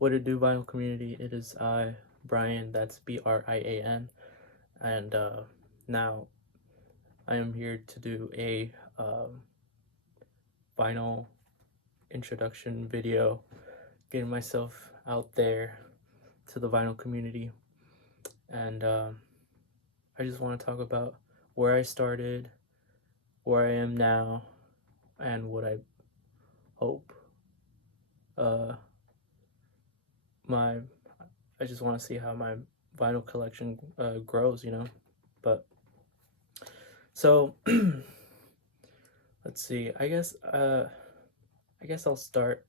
What it do, vinyl community? It is I, Brian, that's Brian, and now I am here to do a vinyl introduction video, getting myself out there to the vinyl community, and I just want to talk about where I started, where I am now, and what I hope uh, my I just want to see how my vinyl collection grows, But so let's see. I guess I'll start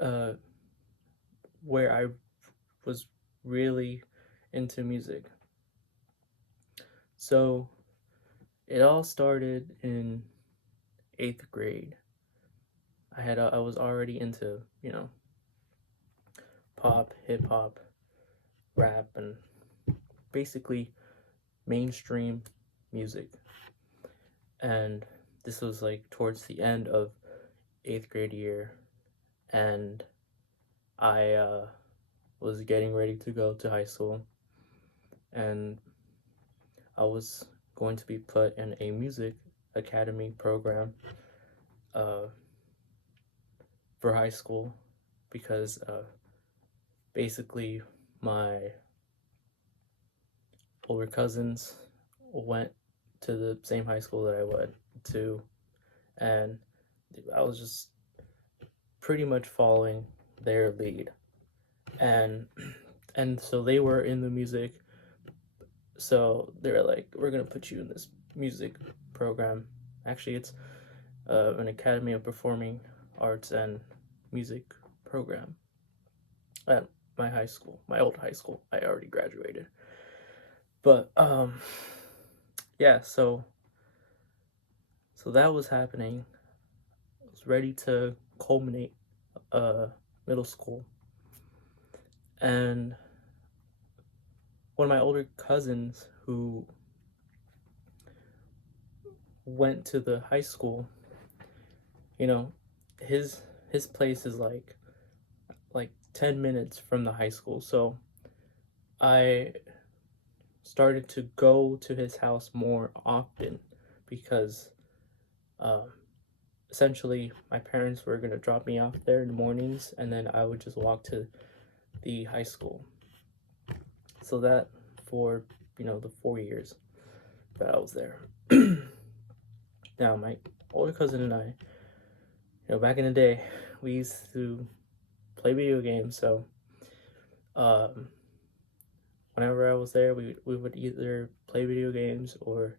uh, where I was really into music. So it all started in 8th grade. I was already into pop, hip hop, rap, and basically mainstream music. And this was like towards the end of 8th grade year, and I was getting ready to go to high school, and I was going to be put in a music academy program uh, for high school because basically my older cousins went to the same high school that I went to, and I was just pretty much following their lead, and so they were in the music, so they were like, we're gonna put you in this music program. Actually, it's an Academy of Performing Arts and Music program at my high school, my old high school. I already graduated, but yeah. So that was happening. I was ready to culminate middle school, and one of my older cousins who went to the high school, you know, his place is like 10 minutes from the high school. So I started to go to his house more often because um, essentially my parents were going to drop me off there in the mornings, and then I would just walk to the high school. So that for, the 4 years that I was there. Now, my older cousin and I, back in the day, we used to play video games. So um, whenever I was there, we would either play video games or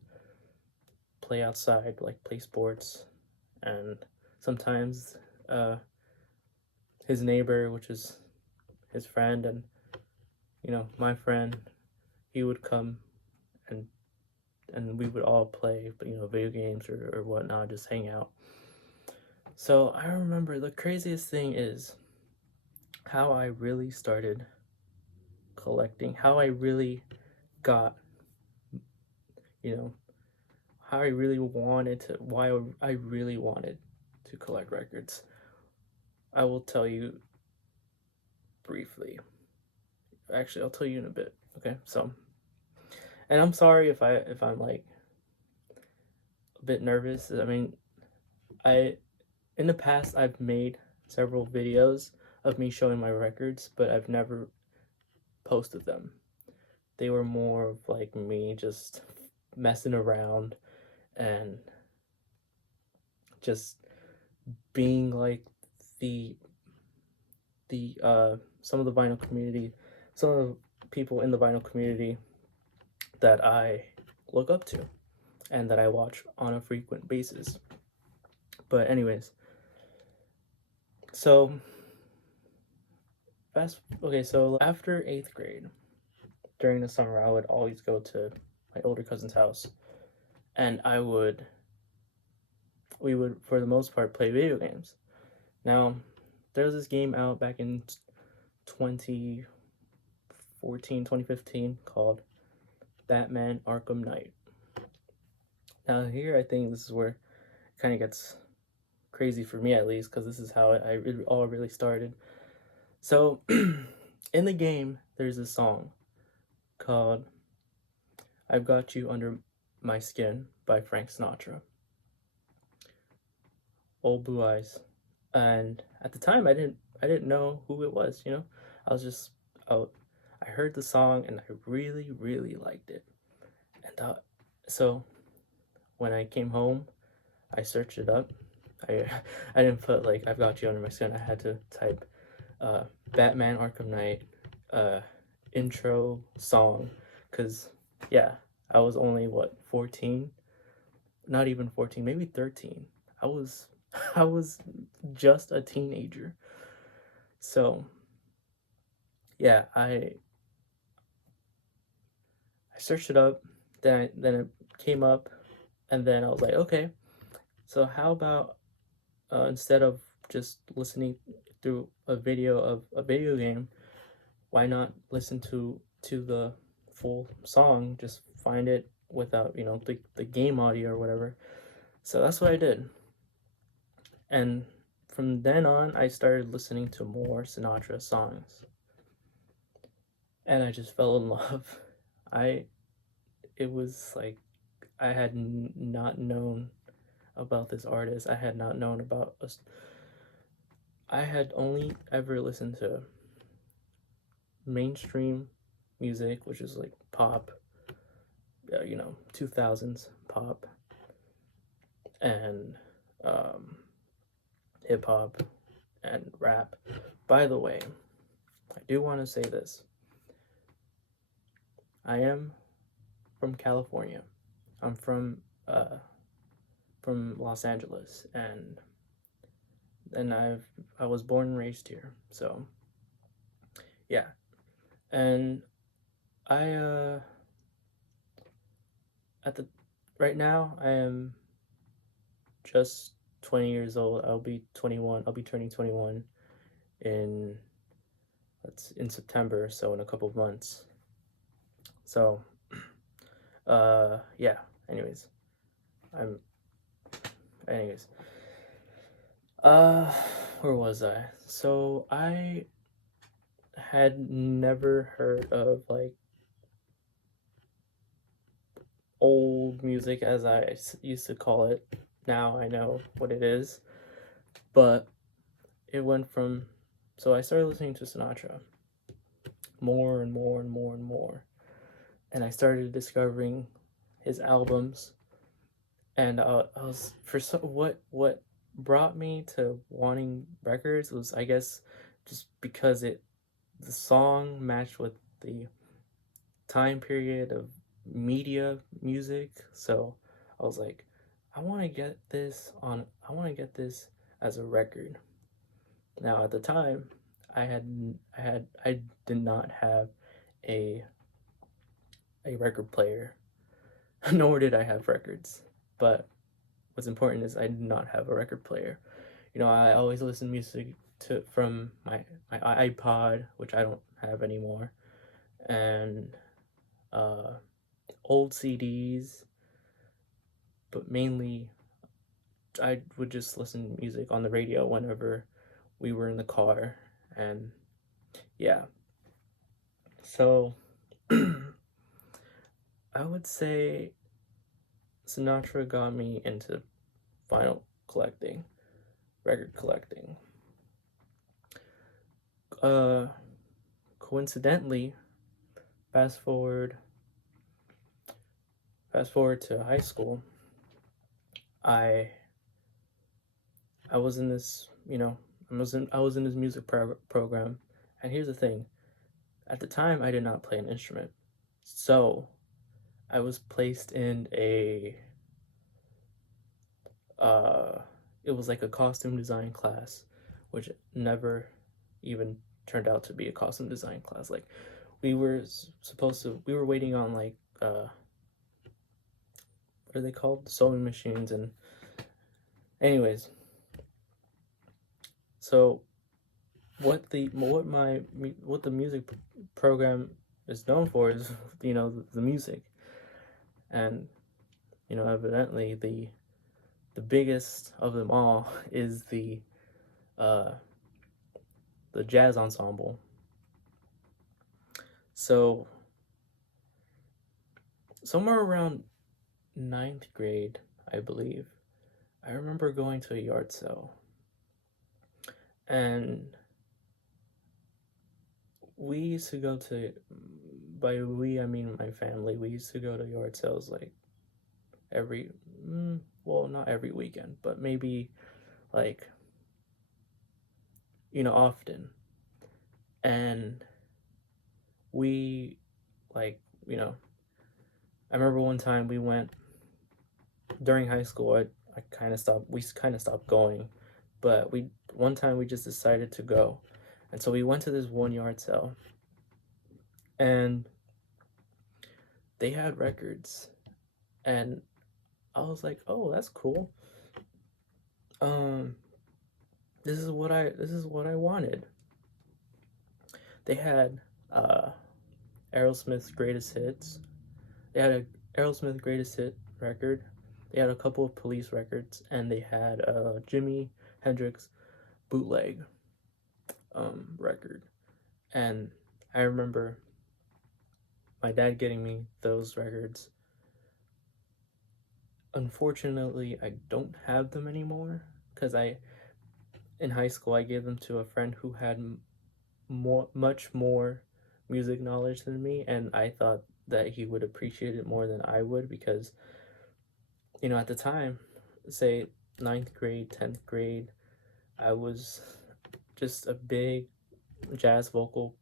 play outside, like play sports. And sometimes his neighbor, which is his friend, and my friend, he would come, and we would all play, video games or whatnot, just hang out. So I remember the craziest thing is how I really started collecting, how I really got, how I really wanted to, why I really wanted to collect records. I will tell you briefly. Actually, I'll tell you in a bit. Okay, so, and I'm sorry if I'm like a bit nervous. I mean, I in the past I've made several videos of me showing my records, but I've never posted them. They were more of like me just messing around and just being like the some of the vinyl community, some of the people in the vinyl community that I look up to and that I watch on a frequent basis. But anyways, so so after 8th grade, during the summer, I would always go to my older cousin's house, and we would, for the most part, play video games. Now, there was this game out back in 2014, 2015 called Batman Arkham Knight. Now, here I think this is where it kind of gets crazy for me, at least, because this is how it all really started. So in the game, there's a song called "I've Got You Under My Skin" by Frank Sinatra. Old Blue Eyes. And at the time, I didn't know who it was. I was just out. I heard the song and I really really liked it. And so when I came home, I searched it up. I I didn't put like "I've Got You Under My Skin." I had to type uh, Batman Arkham Knight uh, intro song, because yeah, I was only what, 14, not even 14, maybe 13. I was I was just a teenager. So yeah, I searched it up, then it came up, and then I was like, okay, so how about instead of just listening through a video of a video game, why not listen to the full song? Just find it without the game audio or whatever. So that's what I did, and from then on, I started listening to more Sinatra songs, and I just fell in love. I It was like I had not known about this artist. I had not known about us. I had only ever listened to mainstream music, which is like pop, 2000s pop, and um, hip hop and rap. By the way, I do want to say this. I am from California. I'm from Los Angeles, and I was born and raised here. So yeah, and I at the right now I am just 20 years old. I'll be 21. I'll be turning 21 in in September, so in a couple of months. So yeah, anyways, I'm anyways uh where was I? So I had never heard of like old music, as I used to call it. Now I know what it is, but it went from, so I started listening to Sinatra more and more and more and more, and I started discovering his albums, and I was for so what brought me to wanting records was, I guess, just because the song matched with the time period of media music. So I was like, I want to get this on. I want to get this as a record. Now at the time, I did not have a a record player, nor did I have records. But what's important is I did not have a record player. I always listen to music from my iPod, which I don't have anymore, and uh, old CDs, but mainly I would just listen to music on the radio whenever we were in the car, and yeah. So I would say Sinatra got me into vinyl collecting, record collecting. Uh, Coincidentally, fast forward, fast forward to high school. I I was in this, I was in this music program, and here's the thing: at the time, I did not play an instrument, so I was placed in uh, it was like a costume design class, which never even turned out to be a costume design class. Like we were waiting on like what are they called, sewing machines, and anyways. So what the music program is known for is the music, and evidently the biggest of them all is the uh the jazz ensemble. So somewhere around ninth grade, I believe, I remember going to a yard sale, and we used to go to, by we I mean my family, we used to go to yard sales like every, well, not every weekend, but maybe like, often. And we, like, I remember one time we went during high school. I kind of stopped, we kind of stopped going, but one time we just decided to go. And so we went to this one yard sale, and they had records, and I was like, "Oh, that's cool. Um, this is what I wanted." They had Aerosmith's greatest hits. They had a Aerosmith greatest hit record. They had a couple of Police records, and they had a Jimi Hendrix bootleg record. And I remember my dad getting me those records. Unfortunately, I don't have them anymore because in high school I gave them to a friend who had much more music knowledge than me, and I thought that he would appreciate it more than I would, because at the time, say ninth grade, 10th grade, I was just a big jazz vocal.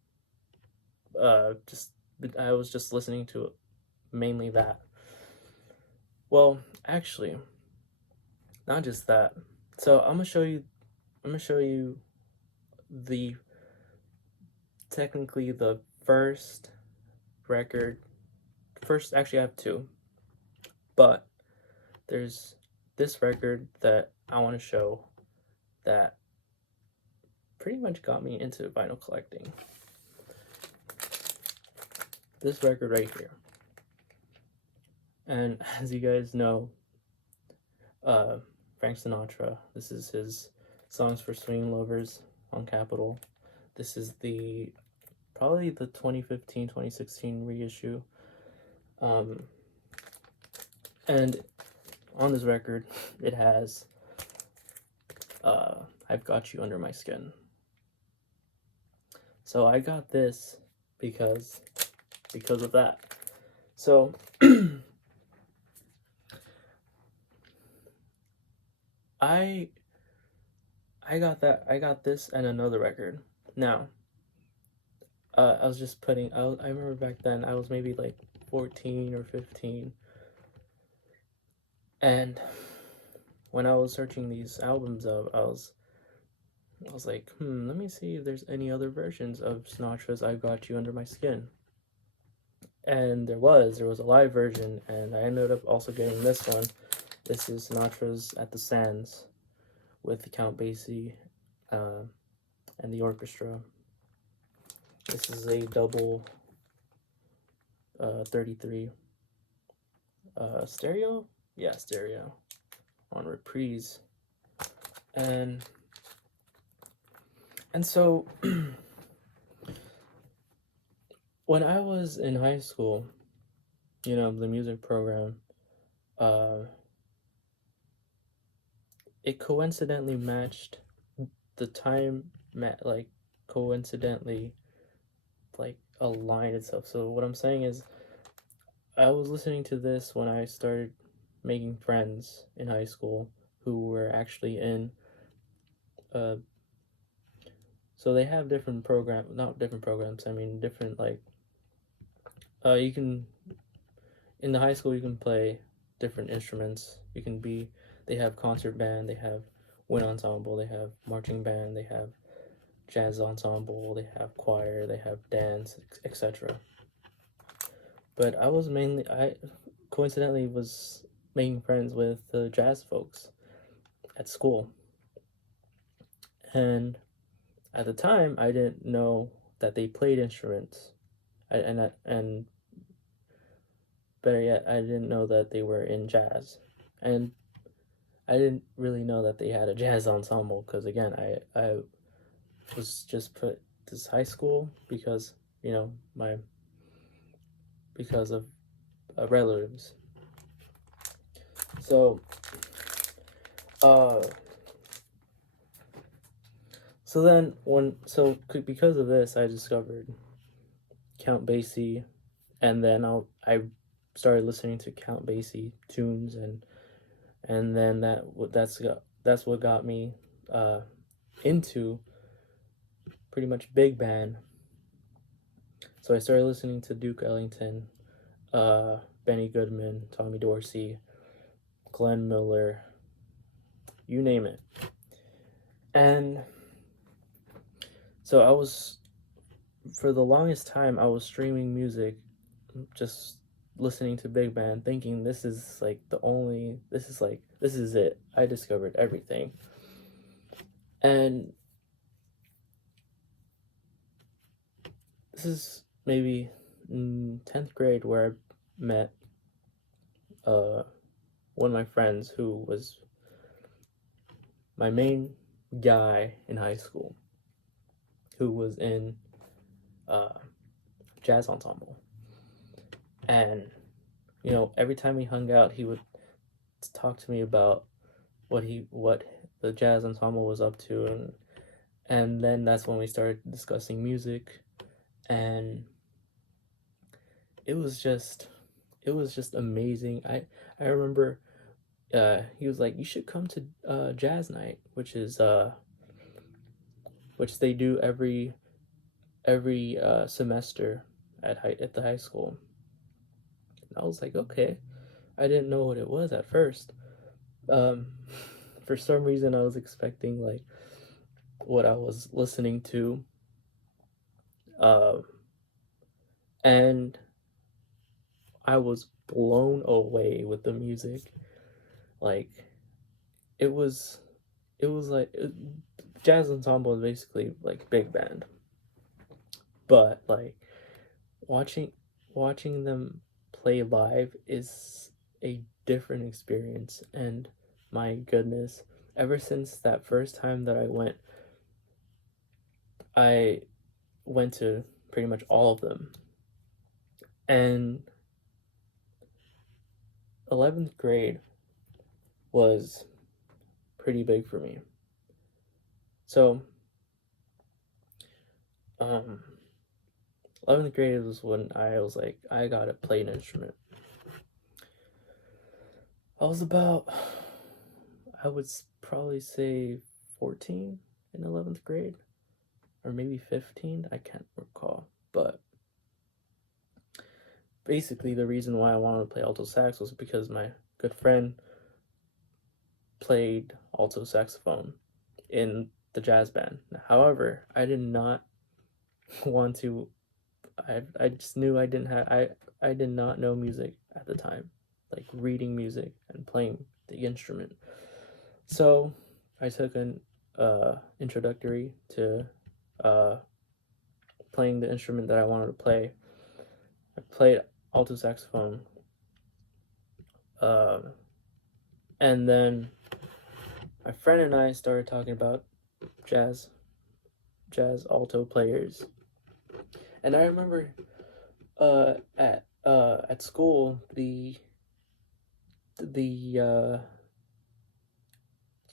Just I was just listening to mainly that. Well, actually, not just that. So I'm gonna show you the technically the first record. First, actually, I have two, but there's this record that I want to show that pretty much got me into vinyl collecting. This record right here. And as you guys know, Frank Sinatra, this is his Songs for Swing Lovers on Capitol. This is probably the 2015-2016 reissue. And on this record, it has I've Got You Under My Skin. So I got this because of that. So I got this and another record. Now, I was just I remember back then I was maybe like 14 or 15, and when I was searching these albums up, I was like, let me see if there's any other versions of Sinatra's "I Got You Under My Skin." And there was a live version, and I ended up also getting this one. This is Sinatra's "At the Sands" with Count Basie and the orchestra. This is a double 33 stereo? Yeah, stereo on reprise. And so when I was in high school, the music program, it coincidentally matched the time, coincidentally, aligned itself. So what I'm saying is, I was listening to this when I started making friends in high school who were actually in, so they have different not different programs, I mean different, you can, in the high school you can play different instruments. They have concert band, they have wind ensemble, they have marching band, they have jazz ensemble, they have choir, they have dance, etc. But I coincidentally was making friends with the jazz folks at school. And at the time, I didn't know that they played instruments. And better yet, I didn't know that they were in jazz. And I didn't really know that they had a jazz ensemble, because again, I was just put this high school because my because of relatives. So uh so then because of this, I discovered Count Basie, and then I started listening to Count Basie tunes, and then that's what got me into pretty much big band. So I started listening to Duke Ellington, Benny Goodman, Tommy Dorsey, Glenn Miller, you name it. And so for the longest time, I was streaming music, just listening to big band, thinking this is it. I discovered everything. And this is maybe 10th grade where I met one of my friends who was my main guy in high school, who was in jazz ensemble. And every time we hung out, he would talk to me about what the jazz ensemble was up to, and then that's when we started discussing music, and it was just amazing. I remember he was like, you should come to jazz night, which they do every semester at the high school. And I was like, okay. I didn't know what it was at first. For some reason, I was expecting like what I was listening to, and I was blown away with the music. Like it was like jazz ensemble is basically like big band, but like watching them play live is a different experience. And my goodness, ever since that first time that I went to pretty much all of them. And 11th grade was pretty big for me. So 11th grade was when I was like, I gotta play an instrument. I was about, I would probably say 14 in 11th grade, or maybe 15, I can't recall. But basically the reason why I wanted to play alto sax was because my good friend played alto saxophone in the jazz band. However, I did not want to, I just knew I did not know music at the time, like reading music and playing the instrument. So I took an introductory to playing the instrument that I wanted to play. I played alto saxophone, and then my friend and I started talking about jazz alto players. And I remember at school for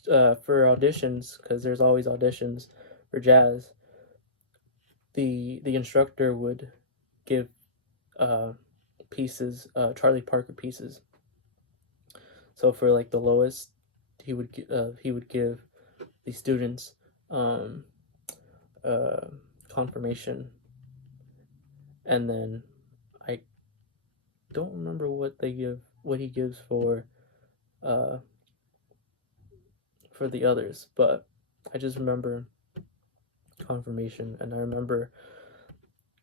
auditions, because there's always auditions for jazz, the instructor would give pieces, Charlie Parker pieces. So for like the lowest, he would give the students confirmation, and then I don't remember what he gives for the others, but I just remember confirmation. And I remember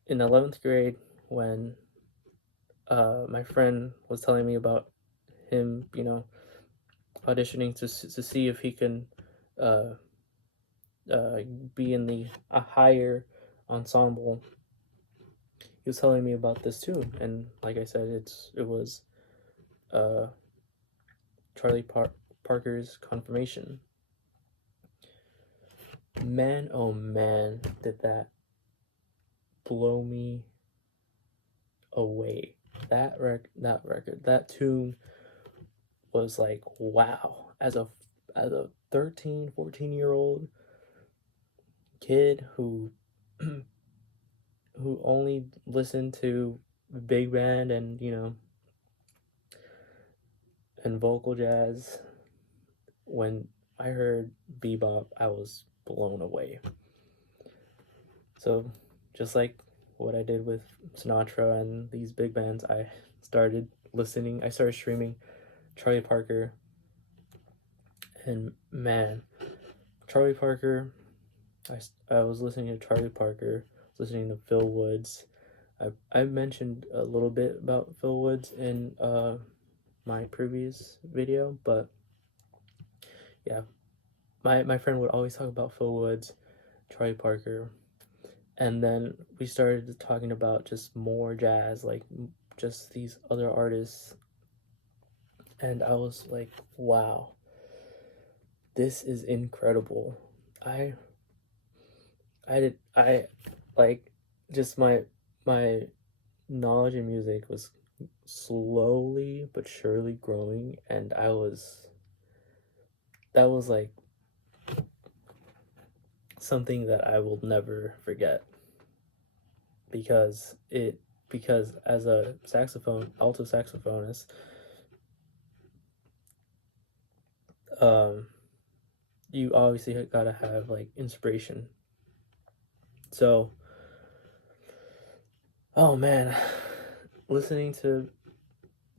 in 11th grade when my friend was telling me about him, auditioning to see if he can be in a higher ensemble. He was telling me about this too, and like I said, it was Charlie Parker's confirmation. man, oh man, did that blow me away. That tune was like, wow. As a 13, 14-year old kid who who only listened to big band and, and vocal jazz, when I heard bebop, I was blown away. So, just like what I did with Sinatra and these big bands, I started streaming Charlie Parker, and man, Charlie Parker, I was listening to Charlie Parker, listening to Phil Woods. I mentioned a little bit about Phil Woods in my previous video, but yeah, my friend would always talk about Phil Woods, Charlie Parker, and then we started talking about just more jazz, like just these other artists, and I was like, wow, this is incredible. I I like, just my knowledge in music was slowly but surely growing, and that was like something that I will never forget, because as a alto saxophonist, um you obviously gotta have like inspiration. So, oh man, listening to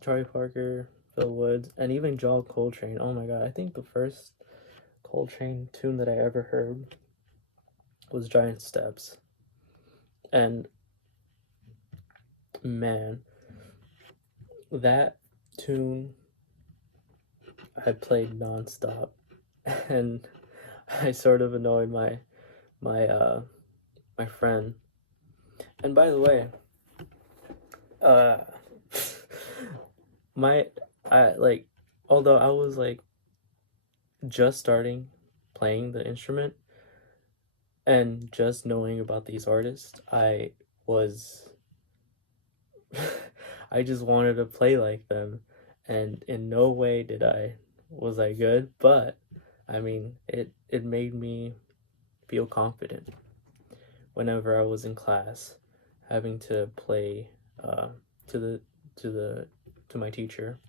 Charlie Parker, Phil Woods, and even John Coltrane. Oh my god, I think the first Coltrane tune that I ever heard was Giant Steps. And man, that tune I played nonstop, and I sort of annoyed my my friend. And by the way, uh, my I like although I was like just starting playing the instrument and just knowing about these artists, I was I just wanted to play like them, and in no way was I good, but I mean, it made me feel confident whenever I was in class, having to play to the to the to my teacher,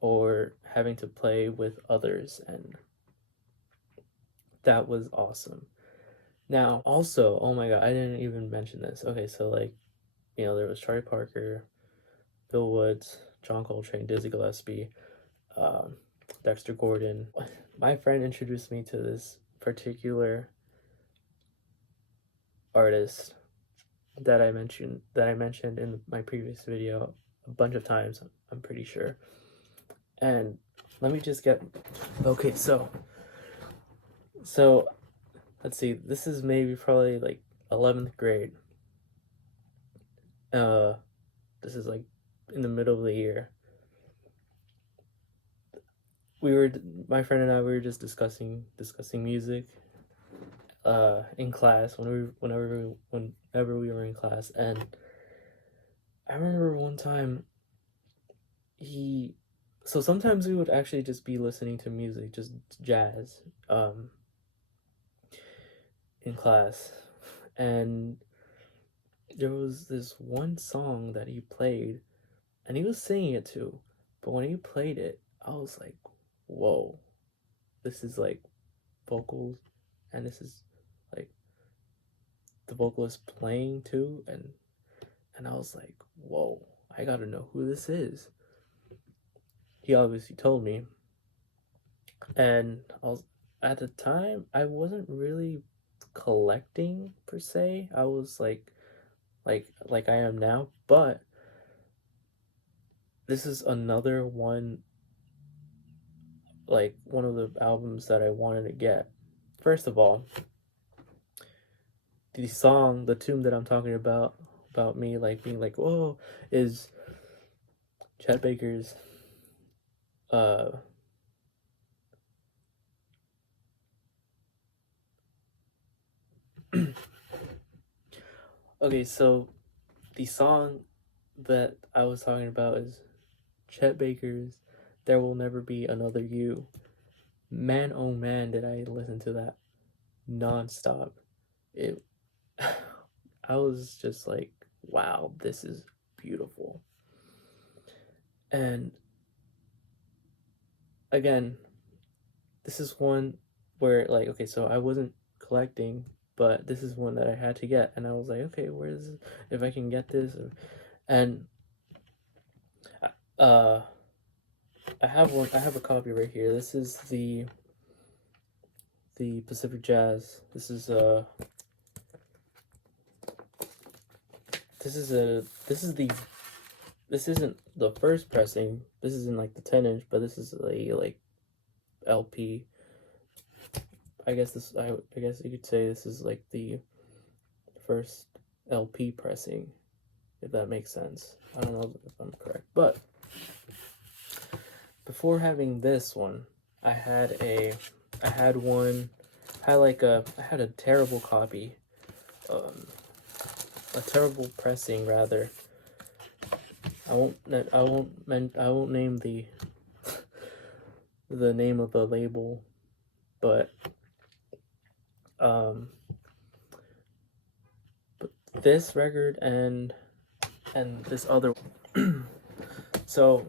or having to play with others, and that was awesome. Now, also, oh my god, I didn't even mention this. Okay, so like, there was Charlie Parker, Bill Woods, John Coltrane, Dizzy Gillespie, um, Dexter Gordon. My friend introduced me to this particular artist that I mentioned in my previous video a bunch of times, I'm pretty sure. And let me just get okay, so let's see, this is maybe probably like 11th grade. This is like in the middle of the year. My friend and I, we were just discussing music in class, whenever we were in class. And I remember one time so sometimes we would actually just be listening to music, just jazz, in class. And there was this one song that he played, and he was singing it too, but when he played it, I was like, whoa, this is like vocals, and this is like the vocalist playing too, and I was like, whoa, I gotta know who this is. He obviously told me, and at the time, I wasn't really collecting per se. I was like I am now, but this is another one, like one of the albums that I wanted to get. First of all, the tune that I'm talking about me like being like, whoa, is Chet Baker's uh Okay, so the song that I was talking about is Chet Baker's "There Will Never Be Another You." Man, oh man, did I listen to that nonstop. It, I was just like, wow, this is beautiful. And again, this is one where, like, okay, so I wasn't collecting, but this is one that I had to get, and I was like, okay, where is it? If I can get this, and uh, I have one. I have a copy right here. This is the Pacific Jazz. This is this isn't the first pressing. This isn't like the 10-inch, but this is a like LP. I guess I guess you could say this is like the first LP pressing, if that makes sense. I don't know if I'm correct, but before having this one, I had one, I had a terrible copy, a terrible pressing rather. I won't name the name of the label, but this record and this other. So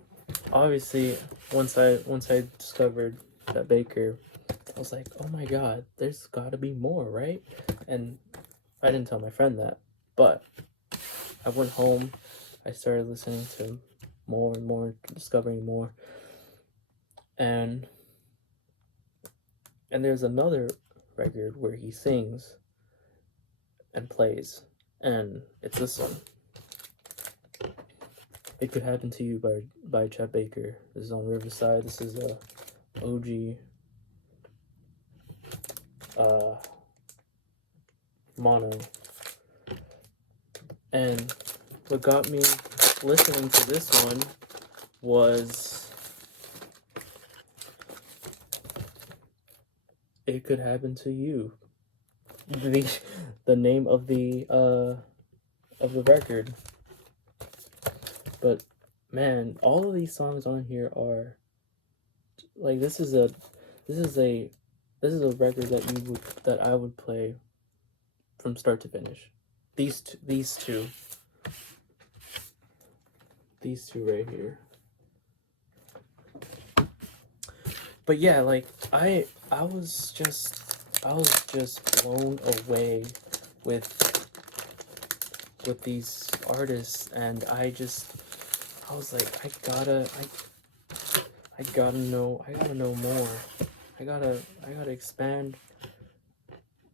obviously, once I discovered that Baker, I was like, oh my god, there's got to be more, right? And I didn't tell my friend that, but I went home, I started listening to more and more, discovering more, and there's another record where he sings and plays, and it's this one. It Could Happen to You by Chet Baker. This is on Riverside. This is a OG mono. And what got me listening to this one was It Could Happen to You. The name of the record. But man, all of these songs on here are like this is a record that I would play from start to finish. These two right here. But yeah, like I was just blown away with these artists, and I was like, I gotta know more. I gotta expand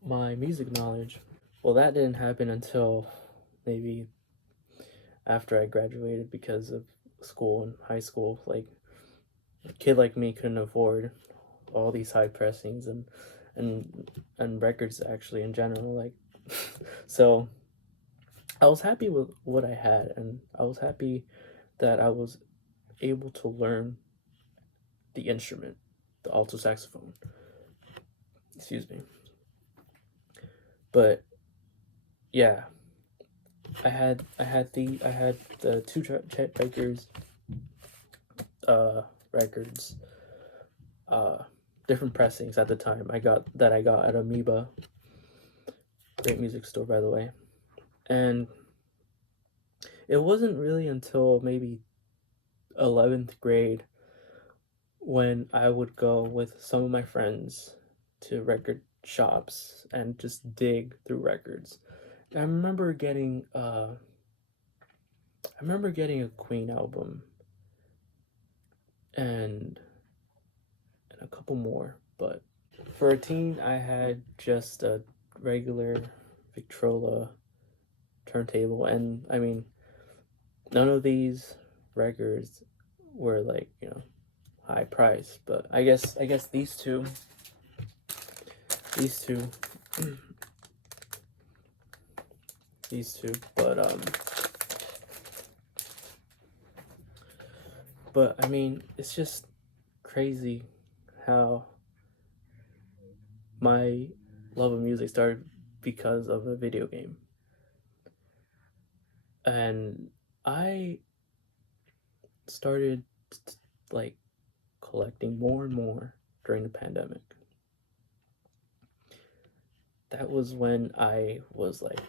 my music knowledge. Well, that didn't happen until maybe after I graduated because of school and high school. Like, a kid like me couldn't afford all these high pressings and records actually in general. Like, so I was happy with what I had, and I was happy that I was able to learn the instrument, the alto saxophone. Excuse me. But yeah, I had the two Chet Baker's records, different pressings at the time. I got at Amoeba, great music store, by the way. And it wasn't really until maybe 11th grade when I would go with some of my friends to record shops and just dig through records. I remember getting a Queen album and a couple more, but for a teen I had just a regular Victrola turntable, and I mean, none of these records were like, high price, but I guess these two but I mean, it's just crazy how my love of music started because of a video game. And I started like collecting more and more during the pandemic. That was when I was like,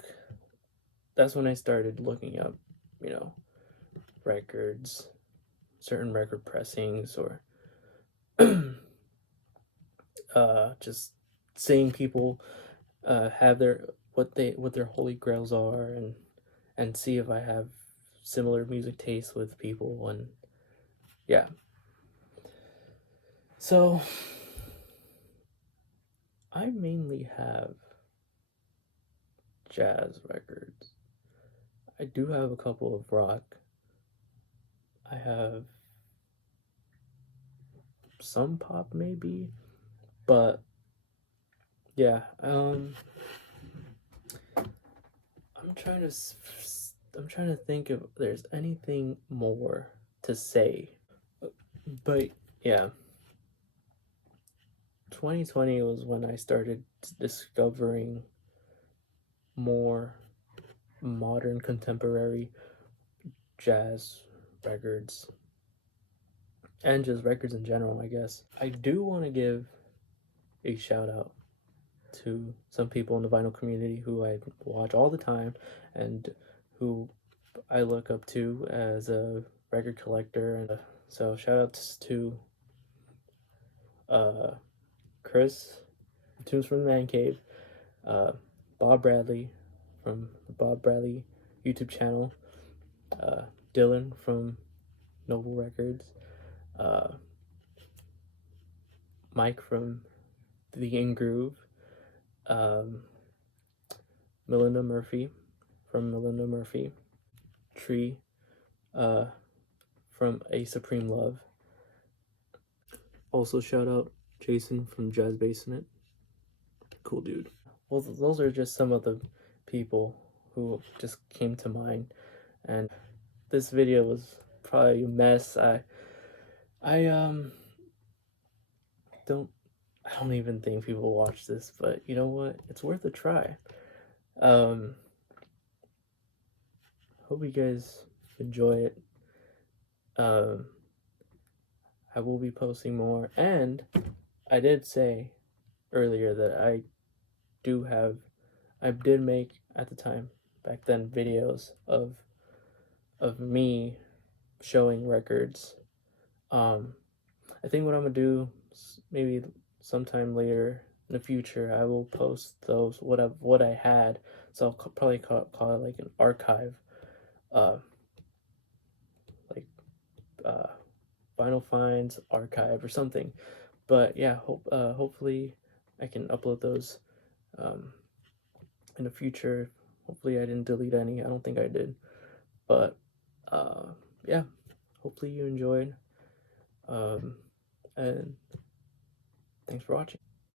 that's when I started looking up, you know, records, certain record pressings, or just seeing people have their what their holy grails are, and see if I have similar music tastes with people, and yeah. So I mainly have jazz records. I do have a couple of rock. I have some pop maybe, but yeah. I'm trying to I'm trying to think if there's anything more to say. But yeah, 2020 was when I started discovering more modern contemporary jazz records, and just records in general, I guess. I do want to give a shout out to some people in the vinyl community who I watch all the time and who I look up to as a record collector. And so shout outs to uh, Chris, Tunes from the Man Cave, uh, Bob Bradley from the Bob Bradley YouTube channel, uh, Dylan from Noble Records, uh, Mike from The In Groove, um, Melinda Murphy from Melinda Murphy, Tree uh, from A Supreme Love. Also shout out Jason from Jazz Basement. Cool dude. Well, those are just some of the people who just came to mind, and this video was probably a mess. I don't I don't even think people watch this, but you know what? It's worth a try. Hope you guys enjoy it. I will be posting more, and I did say earlier that I did make at the time back then videos of me showing records. I think what I'm gonna do maybe sometime later in the future, I will post those what I had. So I'll probably call it like an archive, uh, like uh, vinyl finds archive or something. But yeah, hopefully I can upload those um, in the future. Hopefully I didn't delete any. I don't think I did. But yeah, hopefully you enjoyed. And thanks for watching.